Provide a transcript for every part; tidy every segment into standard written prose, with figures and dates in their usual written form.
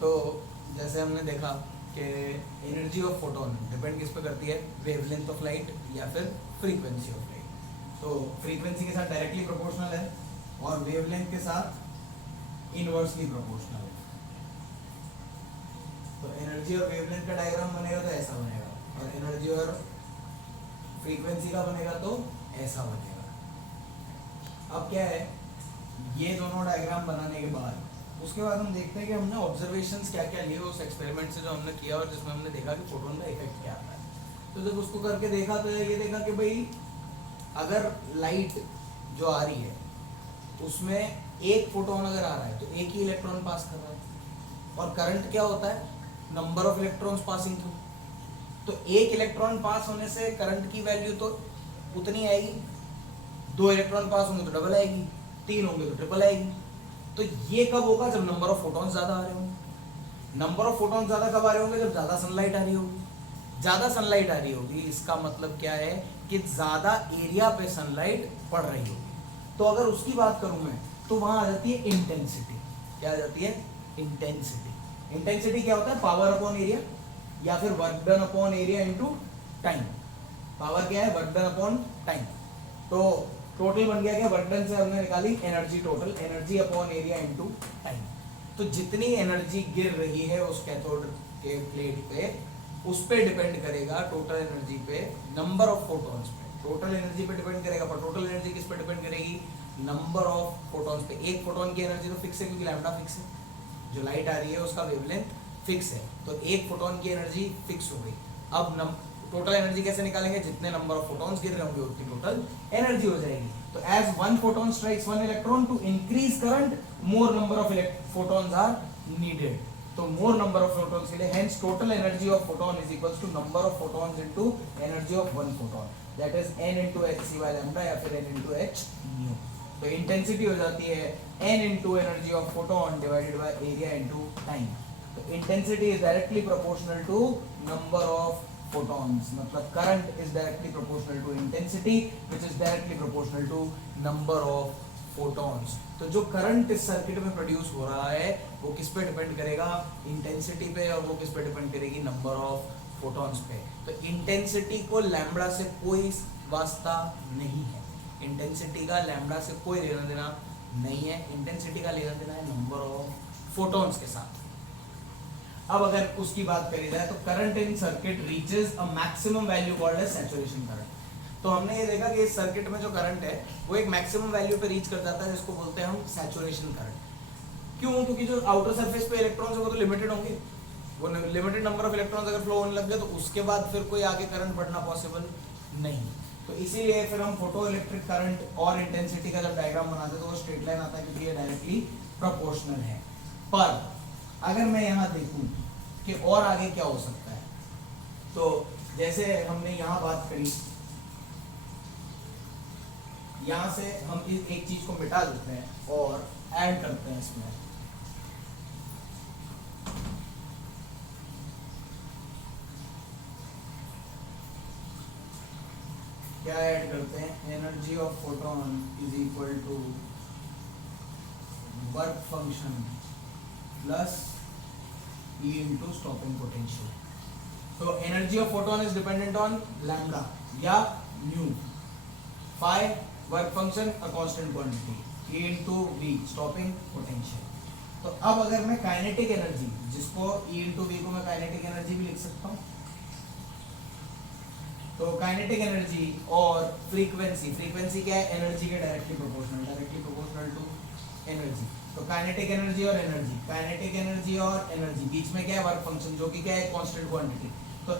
तो जैसे हमने देखा कि एनर्जी ऑफ फोटोन डिपेंड किस पे करती है, वेवलेंथ ऑफ लाइट या फिर फ्रीक्वेंसी ऑफ लाइट। तो फ्रीक्वेंसी के साथ डायरेक्टली प्रोपोर्शनल है और वेवलेंथ के साथ इनवर्सली प्रोपोर्शनल है। तो एनर्जी और वेवलेंथ का डायग्राम बनेगा तो ऐसा बनेगा, और एनर्जी और फ्रीक्वेंसी का बनेगा तो ऐसा बनेगा। अब क्या है, ये दोनों डायग्राम बनाने के बाद उसके बाद हम देखते हैं कि हमने ऑब्जर्वेशंस क्या क्या लिए उस एक्सपेरिमेंट से जो हमने किया और जिसमें हमने देखा कि फोटोन का इफेक्ट क्या आता है। तो जब उसको करके देखा तो ये देखा कि भाई अगर लाइट जो आ रही है उसमें एक फोटोन अगर आ रहा है तो एक ही इलेक्ट्रॉन पास कर रहा है, और करंट क्या होता है, number of electrons passing through. तो एक इलेक्ट्रॉन पास होने से करंट की वैल्यू तो उतनी आएगी, दो इलेक्ट्रॉन पास होंगे तो डबल आएगी, तीन होंगे तो ट्रिपल आएगी। तो ये कब होगा, जब नंबर ऑफ फोटॉन्स ज्यादा आ रहे होंगे। नंबर ऑफ फोटॉन्स ज्यादा कब आ रहे होंगे, जब ज्यादा सनलाइट आ रही होगी। ज्यादा सनलाइट आ रही होगी इसका मतलब क्या है कि ज्यादा एरिया पे सनलाइट पड़ रही होगी। तो अगर उसकी बात करूं मैं तो वहां आ जाती है इंटेंसिटी। क्या आ जाती है, इंटेंसिटी। इंटेंसिटी क्या होता है, पावर अपॉन एरिया या फिर work done upon area into time. Power क्या है, वर्क डन अपॉन टाइम। तो टोटल बन गया क्या, वर्क डन से हमने निकाली energy total, energy upon area into time. तो जितनी एनर्जी गिर रही है उस कैथोड के प्लेट पे, उस पे डिपेंड करेगा टोटल एनर्जी पे, नंबर ऑफ फोटॉन्स पे। टोटल एनर्जी पे डिपेंड करेगा, पर टोटल एनर्जी किस पे डिपेंड करेगी, नंबर ऑफ फोटॉन्स पे। एक फोटोन की एनर्जी तो फिक्स है क्योंकि लैम्डा फिक्स है, जो लाइट आ रही है उसका वेवलेंथ फिक्स है, तो एक फोटोन की एनर्जी फिक्स हो गई। अब टोटल एनर्जी कैसे निकालेंगे, जितने नंबर ऑफ फोटॉन्स गिर रहे होंगे उतनी टोटल एनर्जी हो जाएगी। तो as one photon strikes one electron, to increase current more number of photons are needed. तो मोर नंबर ऑफ फोटॉन्स के लिए hence total energy of photon is equals to number of photons into energy of one photon, that is n into hc by lambda या फिर n into h nu. तो intensity हो जाती है n into energy of photon divided by area into time. तो intensity is directly proportional to number of photons, मतलब current is directly proportional to intensity which is directly proportional to number of photons। तो जो current इस circuit में produce हो रहा है वो किस पे डिपेंड करेगा, इंटेंसिटी पे, और वो किस पे डिपेंड करेगी, नंबर ऑफ फोटॉन्स पे। तो इंटेंसिटी को लैम्बडा से कोई वास्ता नहीं है, इंटेंसिटी का लैम्बडा से कोई लेना देना नहीं है, इंटेंसिटी का लेना देना है नंबर ऑफ फोटॉन्स के साथ। अब अगर उसकी बात करी जाए तो current in circuit reaches a maximum value called as saturation current. तो हमने ये देखा कि इस सर्किट में जो करंट है वो एक मैक्सिमम वैल्यू पे रीच कर जाता है, जिसको बोलते हैं हम सैचुरेशन करंट। क्यों, क्योंकि जो आउटर सरफेस पे इलेक्ट्रॉन्स है वो तो लिमिटेड होंगे, वो लिमिटेड नंबर ऑफ इलेक्ट्रॉन्स अगर फ्लो होने लग गए तो उसके बाद फिर कोई आगे करंट बढ़ना पॉसिबल नहीं। तो इसीलिए फिर हम फोटो इलेक्ट्रिक करंट और इंटेंसिटी का जब डायग्राम बनाते हैं तो वो स्ट्रेट लाइन आता है, क्योंकि ये डायरेक्टली प्रोपोर्शनल है। पर अगर मैं यहाँ देखूं कि और आगे क्या हो सकता है, तो जैसे हमने यहाँ बात करी, यहाँ से हम इस एक चीज को मिटा देते हैं और ऐड करते हैं इसमें। क्या ऐड करते हैं, energy of photon is equal to work function plus E into stopping potential। So energy of photon is dependent on lambda या nu, phi work function a constant quantity, E into V stopping potential। तो अब अगर मैं kinetic energy, जिसको E into V को मैं kinetic energy भी लिख सकता हूँ, तो काइनेटिक एनर्जी और फ्रीक्वेंसी, फ्रीक्वेंसी क्या है, एनर्जी के डायरेक्टली प्रोपोर्शनल टू एनर्जी। तो काइनेटिक एनर्जी और एनर्जी, काइनेटिक एनर्जी और एनर्जी बीच में क्या है, वर्क फंक्शन, जो कि क्या है, कांस्टेंट क्वांटिटी। तो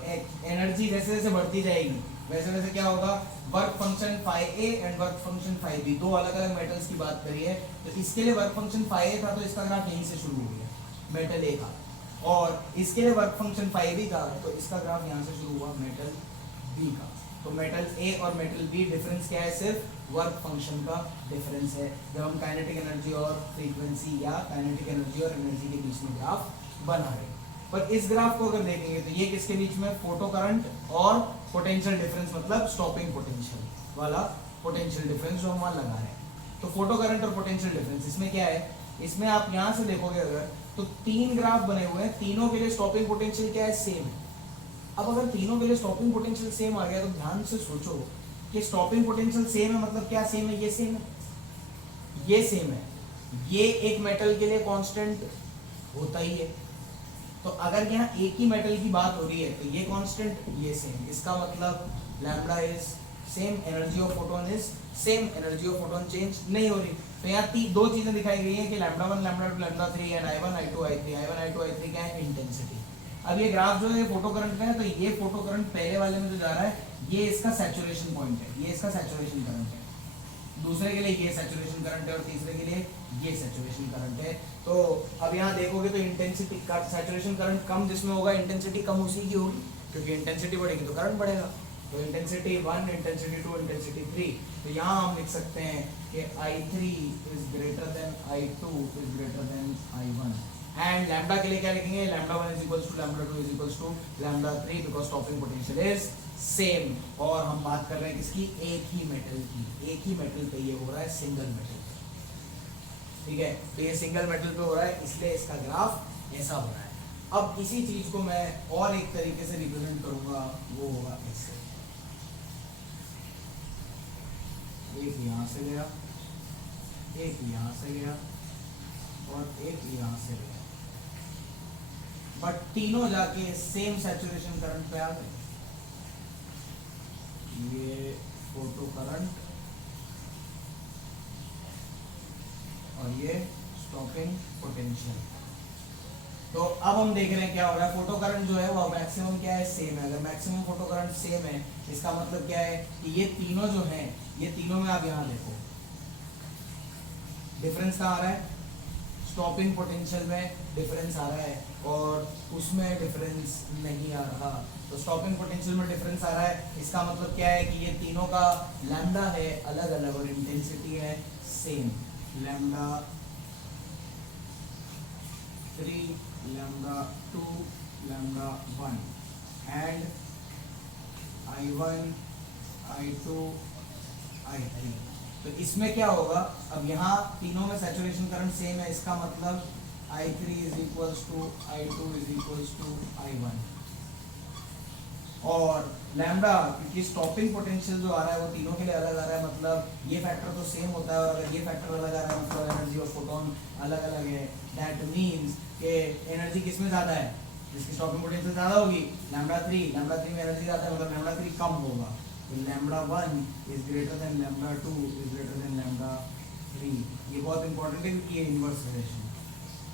एनर्जी जैसे जैसे बढ़ती जाएगी वैसे वैसे क्या होगा, work function phi A and work function phi B, दो अलग अलग मेटल्स की बात करी है। तो इसके लिए वर्क फंक्शन फाई ए था तो इसका ग्राफ यहीं से शुरू हो गया, मेटल ए का, और इसके लिए वर्क फंक्शन फाई बी था तो इसका ग्राफ यहाँ से शुरू हुआ, मेटल बी का। तो मेटल ए और मेटल बी डिफरेंस क्या है, सिर्फ वर्क फंक्शन का डिफरेंस है, जब हम काइनेटिक एनर्जी और फ्रीक्वेंसी या काइनेटिक एनर्जी और एनर्जी के बीच में ग्राफ बना रहे हैं। पर इस ग्राफ को अगर देखेंगे तो ये किसके बीच में, फोटो करंट और पोटेंशियल डिफरेंस, मतलब स्टॉपिंग पोटेंशियल वाला पोटेंशियल डिफरेंस जो हम वहां लगा रहे हैं। तो फोटो करंट और पोटेंशियल डिफरेंस इसमें क्या है, इसमें आप यहाँ से देखोगे अगर तो 3 ग्राफ बने हुए हैं, तीनों के लिए स्टॉपिंग पोटेंशियल क्या है, सेम है। अब अगर तीनों के लिए स्टॉपिंग पोटेंशियल सेम आ गया तो ध्यान से सोचो कि स्टॉपिंग पोटेंशियल सेम है मतलब क्या सेम है, ये सेम है, ये सेम है, ये एक मेटल के लिए कांस्टेंट होता ही है। तो अगर यहाँ एक ही मेटल की बात हो रही है तो ये कांस्टेंट, ये सेम, इसका मतलब lambda is same, energy of photon is same, energy of photon change नहीं हो रही। तो यहाँ दो चीजें दिखाई गई हैं कि lambda 1 lambda 2 lambda 3 and I1 I2 I3 I1 I2 I3 क्या है, इंटेंसिटी। अब ये ग्राफ जो है फोटो करंट का है, तो ये फोटो करंट पहले वाले में जो जा रहा है ये इसका सैचुरेशन पॉइंट है, ये इसका सैचुरेशन करंट है, दूसरे के लिए ये सैचुरेशन करंट है और तीसरे के लिए ये सैचुरेशन करंट है। तो अब यहाँ देखोगे तो इंटेंसिटी का सैचुरेशन करंट कम जिसमें होगा, इंटेंसिटी कम उसी की होगी, क्योंकि इंटेंसिटी बढ़ेगी तो करंट बढ़ेगा। तो इंटेंसिटी 1, इंटेंसिटी 2, इंटेंसिटी 3। तो यहाँ हम लिख सकते हैं कि I3 is greater than I2 is greater than I1। And lambda के लिए क्या लिखेंगे, lambda 1 is equals to lambda 2 is equals to lambda 3 because stopping potential is same. और हम बात कर रहे हैं किसकी, एक ही मेटल की, एक ही मेटल पे ये हो रहा है, सिंगल मेटल, ठीक है। तो ये सिंगल मेटल पे हो रहा है, इसलिए इसका ग्राफ ऐसा हो रहा है। अब इसी चीज को मैं और एक तरीके से रिप्रेजेंट करूंगा, वो होगा ऐसे, एक यहाँ से गया, एक यहाँ से गया और एक यहाँ से गया, बट तीनों जाके सेम सैचुरेशन करंट पे आ गए। ये फोटो करंट और ये स्टॉपिंग पोटेंशियल। तो अब हम देख रहे हैं क्या हो रहा है, फोटो करंट जो है वो मैक्सिमम क्या है, सेम है। अगर मैक्सिमम फोटो करंट सेम है इसका मतलब क्या है कि ये तीनों जो हैं, ये तीनों में आप यहाँ देखो डिफरेंस कहाँ आ रहा है, स्टॉपिंग पोटेंशियल में डिफरेंस आ रहा है और उसमें डिफरेंस नहीं आ रहा। तो स्टॉपिंग पोटेंशियल में डिफरेंस आ रहा है, इसका मतलब क्या है कि ये तीनों का लैम्डा है अलग अलग और इंटेंसिटी है same. Lambda 3, lambda 2, lambda 1 and I1 I2 I3। तो इसमें क्या होगा, अब यहाँ तीनों में सैचुरेशन करंट सेम है, इसका मतलब I3 is equals to I2 is equals to I1 और लैम्डा, क्योंकि स्टॉपिंग पोटेंशियल जो आ रहा है वो तीनों के लिए अलग आ रहा है, मतलब ये फैक्टर तो सेम होता है और अगर ये फैक्टर अलग आ रहा है मतलब एनर्जी ऑफ फोटोन अलग अलग है। दैट मींस कि एनर्जी किसमें ज़्यादा है, जिसकी स्टॉपिंग पोटेंशियल ज़्यादा होगी, लैम्डा 3 में एनर्जी ज़्यादा है मतलब लैम्डा 3 कम होगा। तो lambda 1 is greater then lambda 2 is greater then lambda 3। ये बहुत इंपॉर्टेंट है क्योंकि ये इनवर्स रिलेशन,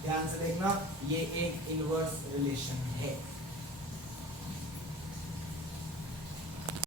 ध्यान से देखना, ये एक इनवर्स रिलेशन है।